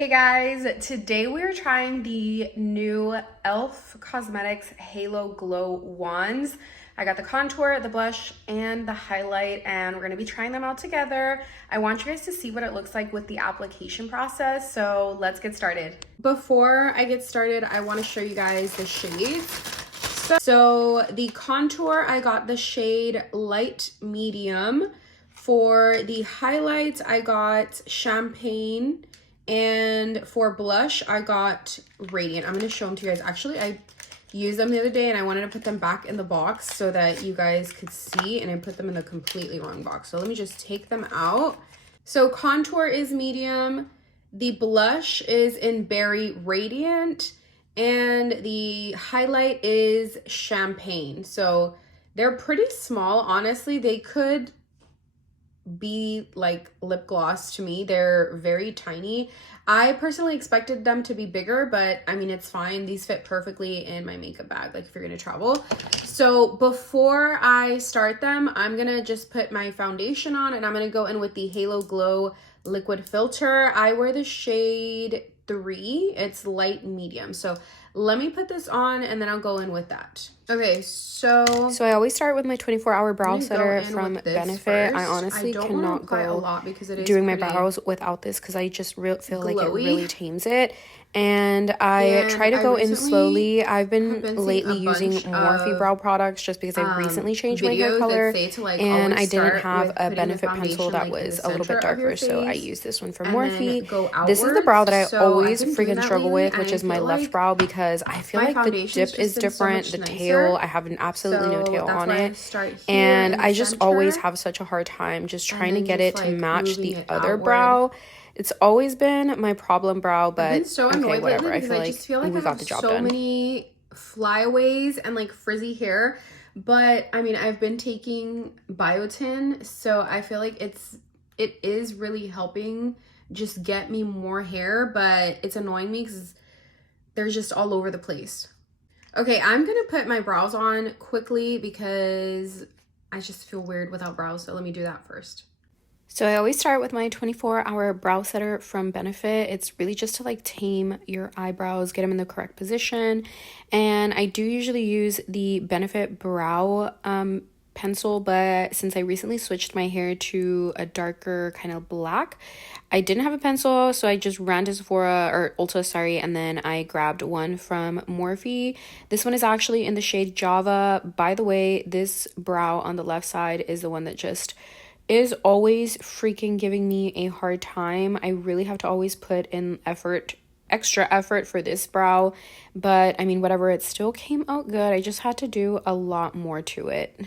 Hey guys, today we're trying the new e.l.f. Cosmetics Halo Glow Wands. I got the contour, the blush, and the highlight, and we're gonna be trying them out together. I want you guys to see what it looks like with the application process, so let's get started. Before I get started, I wanna show you guys the shades. So the contour, I got the shade Light Medium. For the highlights, I got Champagne. And for blush, I got Radiant. I'm going to show them to you guys. Actually, I used them the other day and I wanted to put them back in the box so that you guys could see, and I put them in the completely wrong box. So let me just take them out. So contour is medium. The blush is in Berry Radiant. And the highlight is Champagne. So they're pretty small. Honestly, they could be like lip gloss to me. They're very tiny. I personally expected them to be bigger, but I mean, it's fine. These fit perfectly in my makeup bag, like if you're gonna travel. So before I start them, I'm gonna just put my foundation on, and I'm gonna go in with the Halo Glow Liquid Filter. I wear the shade 3. It's light medium. So let me put this on and then I'll go in with that. Okay, so I always start with my 24-hour brow setter from Benefit. First. I honestly cannot go doing my brows without this because I just feel like it really tames it. And I try to go in slowly. I've been lately using Morphe brow products just because I recently changed my hair color, and I didn't have a Benefit pencil that was a little bit darker, so I used this one from Morphe. This is the brow that I always freaking struggle with, which is my left brow, because I feel like the dip is different. The tail, I have absolutely no tail on it, and I just always have such a hard time just trying to get it to match the other brow. It's always been my problem brow, but okay, whatever. I feel like we got the job done. So many flyaways and like frizzy hair, but I mean, I've been taking biotin, so I feel like it is really helping just get me more hair, but it's annoying me because they're just all over the place. Okay, I'm gonna put my brows on quickly because I just feel weird without brows, so let me do that first. So I always start with my 24-hour brow setter from Benefit. It's really just to like tame your eyebrows, get them in the correct position. And I do usually use the Benefit brow pencil, but since I recently switched my hair to a darker kind of black, I didn't have a pencil, so I just ran to Sephora or Ulta, sorry, and then I grabbed one from Morphe. This one is actually in the shade Java. By the way, this brow on the left side is the one that just is always freaking giving me a hard time. I really have to always put in extra effort for this brow, but I mean, whatever, it still came out good. I just had to do a lot more to it.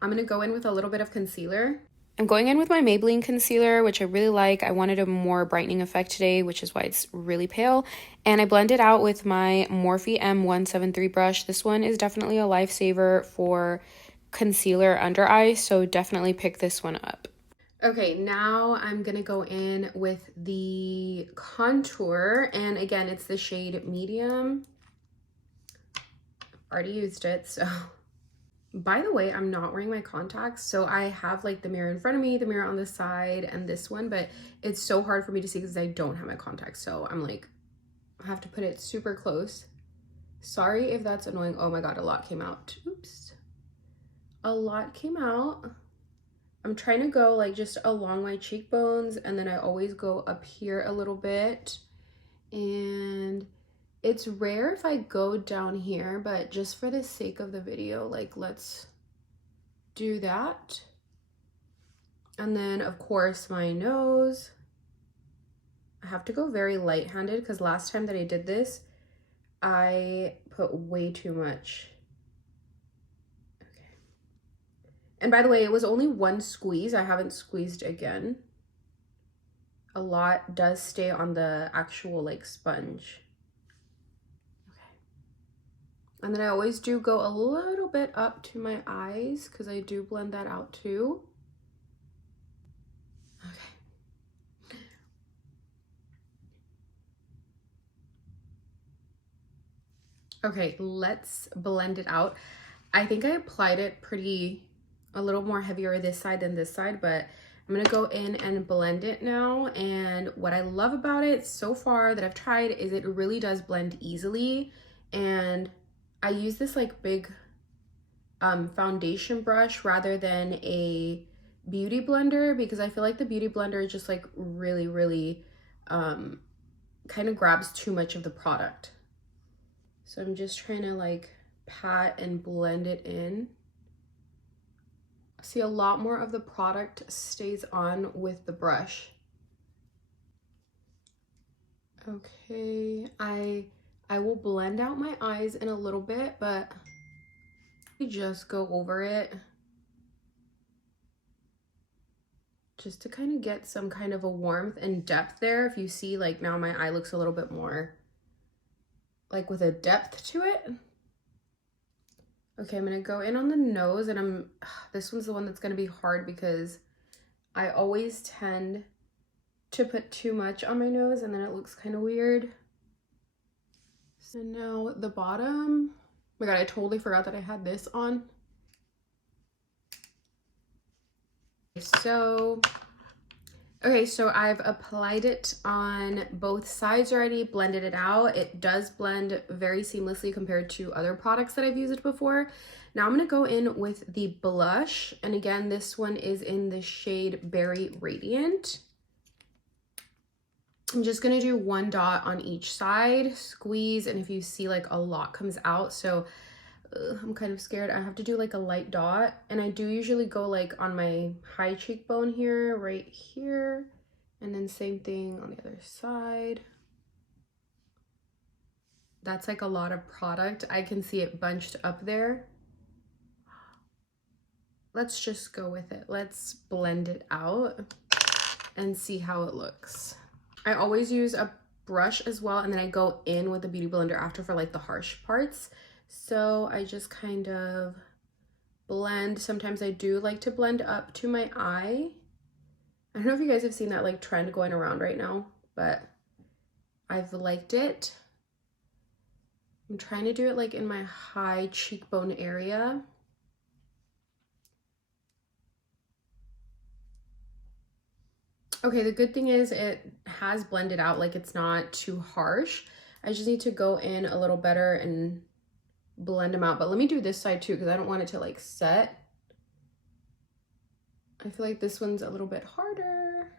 I'm gonna go in with a little bit of concealer. I'm going in with my Maybelline concealer, which I really like. I wanted a more brightening effect today, which is why it's really pale. And I blend it out with my Morphe M173 brush. This one is definitely a lifesaver for concealer under eye, so definitely pick this one up. Okay, now I'm gonna go in with the contour, and again, it's the shade medium. Already used it, so. By the way, I'm not wearing my contacts, so I have like the mirror in front of me, the mirror on the side, and this one, but it's so hard for me to see because I don't have my contacts, so I'm like, I have to put it super close. Sorry if that's annoying. Oh my god, a lot came out. Oops. A lot came out. I'm trying to go like just along my cheekbones, and then I always go up here a little bit, and it's rare if I go down here, but just for the sake of the video, like, let's do that. And then of course my nose. I have to go very light-handed because last time that I did this, I put way too much. Okay. And by the way, it was only one squeeze. I haven't squeezed again. A lot does stay on the actual like sponge. And then I always do go a little bit up to my eyes because I do blend that out too. Okay, let's blend it out. I think I applied it a little more heavier this side than this side, but I'm I'm gonna go in and blend it now, and what I love about it so far that I've tried is it really does blend easily. And I use this like big foundation brush rather than a beauty blender, because I feel like the beauty blender is just like really kind of grabs too much of the product. So I'm just trying to like pat and blend it in. See, a lot more of the product stays on with the brush. Okay, I will blend out my eyes in a little bit, but just go over it just to kind of get some kind of a warmth and depth there. If you see, like now my eye looks a little bit more like with a depth to it. Okay, I'm gonna go in on the nose, and this one's the one that's gonna be hard because I always tend to put too much on my nose and then it looks kind of weird. So now the bottom, oh my God, I totally forgot that I had this on. Okay, so I've applied it on both sides already, blended it out. It does blend very seamlessly compared to other products that I've used before. Now I'm gonna go in with the blush. And again, this one is in the shade Berry Radiant. I'm just gonna do one dot on each side, squeeze, and if you see like a lot comes out, so I'm kind of scared. I have to do like a light dot, and I do usually go like on my high cheekbone here, right here, and then same thing on the other side. That's like a lot of product. I can see it bunched up there. Let's just go with it. Let's blend it out and see how it looks. I always use a brush as well, and then I go in with the beauty blender after for like the harsh parts. So I just kind of blend. Sometimes I do like to blend up to my eye. I don't know if you guys have seen that like trend going around right now, but I've liked it. I'm trying to do it like in my high cheekbone area. Okay, the good thing is it has blended out, like it's not too harsh. I just need to go in a little better and blend them out. But let me do this side too, because I don't want it to like set. I feel like this one's a little bit harder.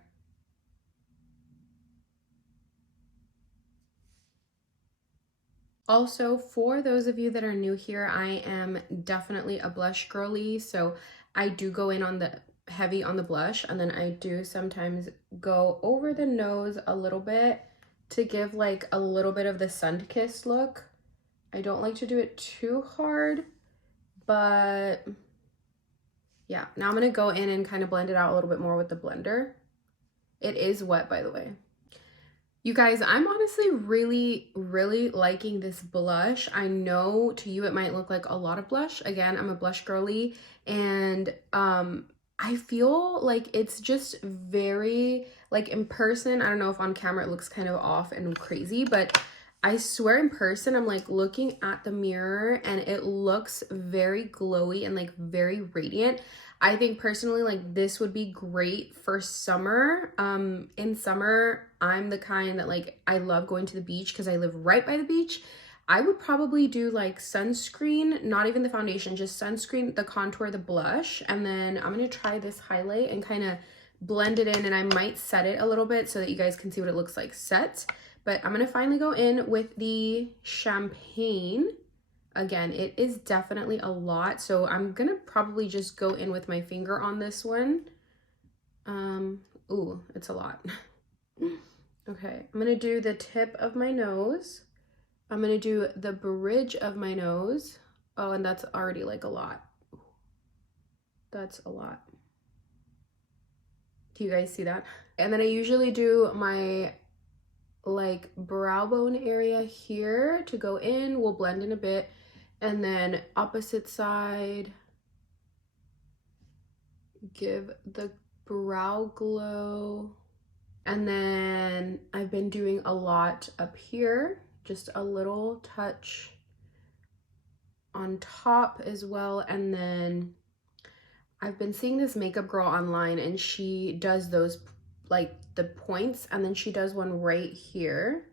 Also, for those of you that are new here, I am definitely a blush girly, so I do go in on the heavy on the blush, and then I do sometimes go over the nose a little bit to give like a little bit of the sun-kissed look. I don't like to do it too hard, but yeah. Now I'm gonna go in and kind of blend it out a little bit more with the blender. It is wet, by the way. You guys, I'm honestly really liking this blush. I know to you it might look like a lot of blush. Again, I'm a blush girly, and I feel like it's just very, like in person, I don't know if on camera it looks kind of off and crazy, but I swear in person, I'm like looking at the mirror and it looks very glowy and like very radiant. I think personally, like this would be great for summer. In summer, I'm the kind that like, I love going to the beach because I live right by the beach. I would probably do like sunscreen, not even the foundation, just sunscreen, the contour, the blush. And then I'm gonna try this highlight and kind of blend it in, and I might set it a little bit so that you guys can see what it looks like set. But I'm gonna finally go in with the champagne. Again, it is definitely a lot, so I'm gonna probably just go in with my finger on this one. Ooh, it's a lot. Okay, I'm gonna do the tip of my nose. I'm gonna do the bridge of my nose. Oh, and that's already like a lot. That's a lot. Do you guys see that? And then I usually do my like brow bone area here to go in. We'll blend in a bit, and then opposite side, give the brow glow. And then I've been doing a lot up here, just a little touch on top as well. And then I've been seeing this makeup girl online and she does those like the points, and then she does one right here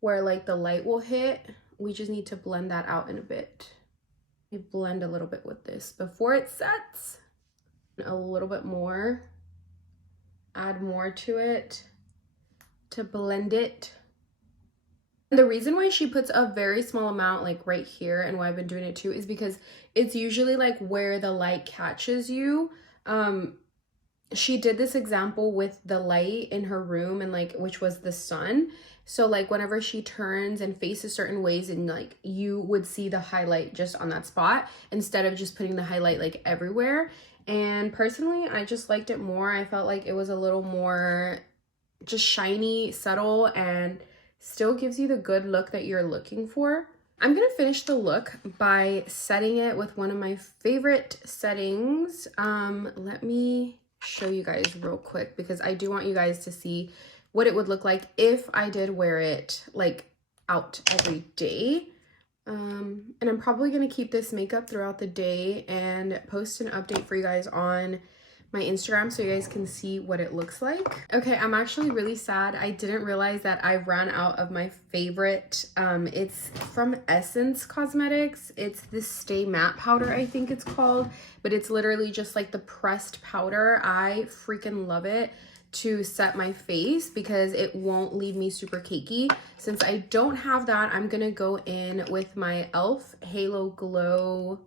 where like the light will hit. We just need to blend that out in a bit. We blend a little bit with this before it sets. A little bit more. Add more to it to blend it. The reason why she puts a very small amount like right here, and why I've been doing it too, is because it's usually like where the light catches you. She did this example with the light in her room, and like, which was the sun. So like whenever she turns and faces certain ways, and like you would see the highlight just on that spot instead of just putting the highlight like everywhere. And personally, I just liked it more. I felt like it was a little more just shiny, subtle, and still gives you the good look that you're looking for. I'm gonna finish the look by setting it with one of my favorite settings. Let me show you guys real quick because I do want you guys to see what it would look like if I did wear it like out every day. And I'm probably gonna keep this makeup throughout the day and post an update for you guys on my Instagram so you guys can see what it looks like. Okay, I'm actually really sad. I didn't realize that I ran out of my favorite. It's from Essence Cosmetics. It's the Stay Matte powder, I think it's called, but it's literally just like the pressed powder. I freaking love it to set my face because it won't leave me super cakey. Since I don't have that, I'm gonna go in with my e.l.f. Halo Glow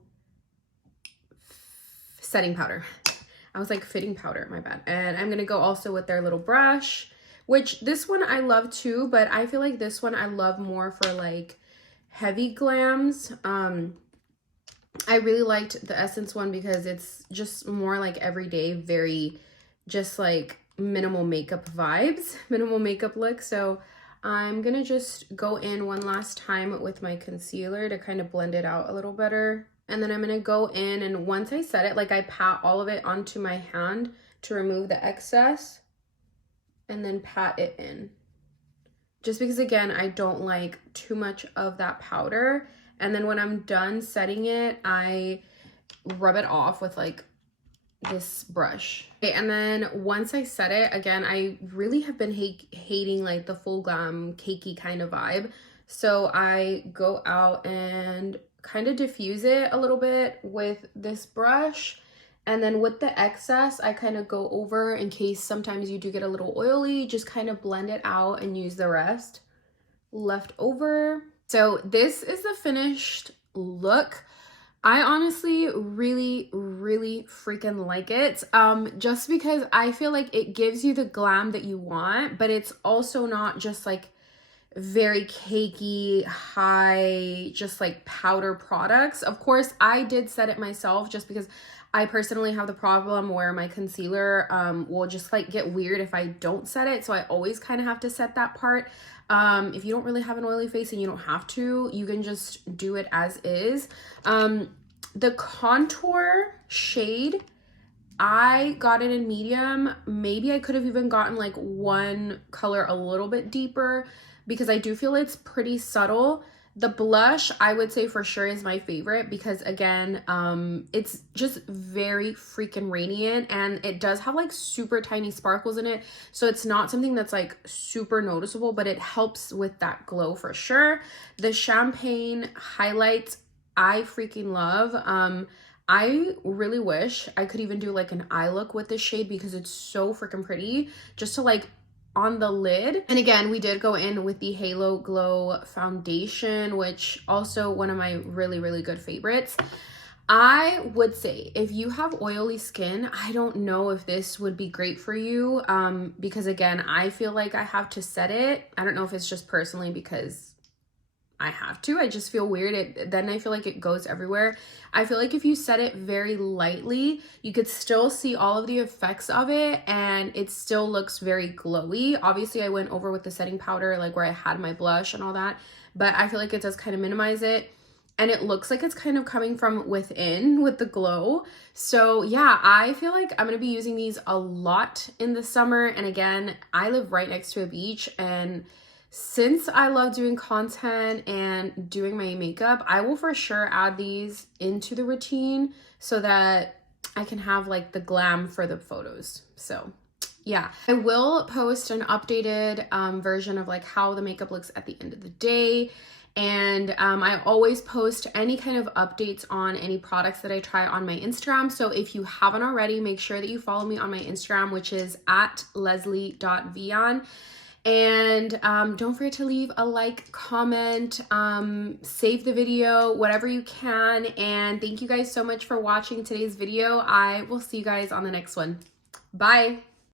setting powder. I was like fitting powder, my bad. And I'm gonna go also with their little brush, which this one I love too, but I feel like this one I love more for like heavy glams. I really liked the Essence one because it's just more like everyday, very just like minimal makeup vibes, minimal makeup look. So I'm gonna just go in one last time with my concealer to kind of blend it out a little better. And then I'm gonna go in, and once I set it, like I pat all of it onto my hand to remove the excess and then pat it in. Just because again, I don't like too much of that powder. And then when I'm done setting it, I rub it off with like this brush. Okay, and then once I set it, again, I really have been hating like the full glam cakey kind of vibe. So I go out and kind of diffuse it a little bit with this brush, and then with the excess I kind of go over in case sometimes you do get a little oily, just kind of blend it out and use the rest left over. So this is the finished look. I honestly really freaking like it, just because I feel like it gives you the glam that you want, but it's also not just like very cakey, high, just like powder products. Of course, I did set it myself just because I personally have the problem where my concealer will just like get weird if I don't set it. So I always kind of have to set that part. If you don't really have an oily face and you don't have to, you can just do it as is. The contour shade, I got it in medium. Maybe I could have even gotten like one color a little bit deeper because I do feel it's pretty subtle. The blush, I would say for sure is my favorite because again, it's just very freaking radiant, and it does have like super tiny sparkles in it. So it's not something that's like super noticeable, but it helps with that glow for sure. The Champagne highlights, I freaking love. I really wish I could even do like an eye look with this shade because it's so freaking pretty just to like on the lid. And again, we did go in with the Halo Glow foundation, which also one of my really good favorites. I would say if you have oily skin, I don't know if this would be great for you, because again, I feel like I have to set it. I don't know if it's just personally because I have to. I just feel weird. Then I feel like it goes everywhere. I feel like if you set it very lightly, you could still see all of the effects of it and it still looks very glowy. Obviously, I went over with the setting powder, like where I had my blush and all that, but I feel like it does kind of minimize it. And it looks like it's kind of coming from within with the glow. So yeah, I feel like I'm going to be using these a lot in the summer. And again, I live right next to a beach, and since I love doing content and doing my makeup, I will for sure add these into the routine so that I can have like the glam for the photos. So yeah, I will post an updated version of like how the makeup looks at the end of the day. And I always post any kind of updates on any products that I try on my Instagram. So if you haven't already, make sure that you follow me on my Instagram, which is at leslie.vian. And don't forget to leave a like, comment, save the video, whatever you can. And thank you guys so much for watching today's video. I will see you guys on the next one. Bye.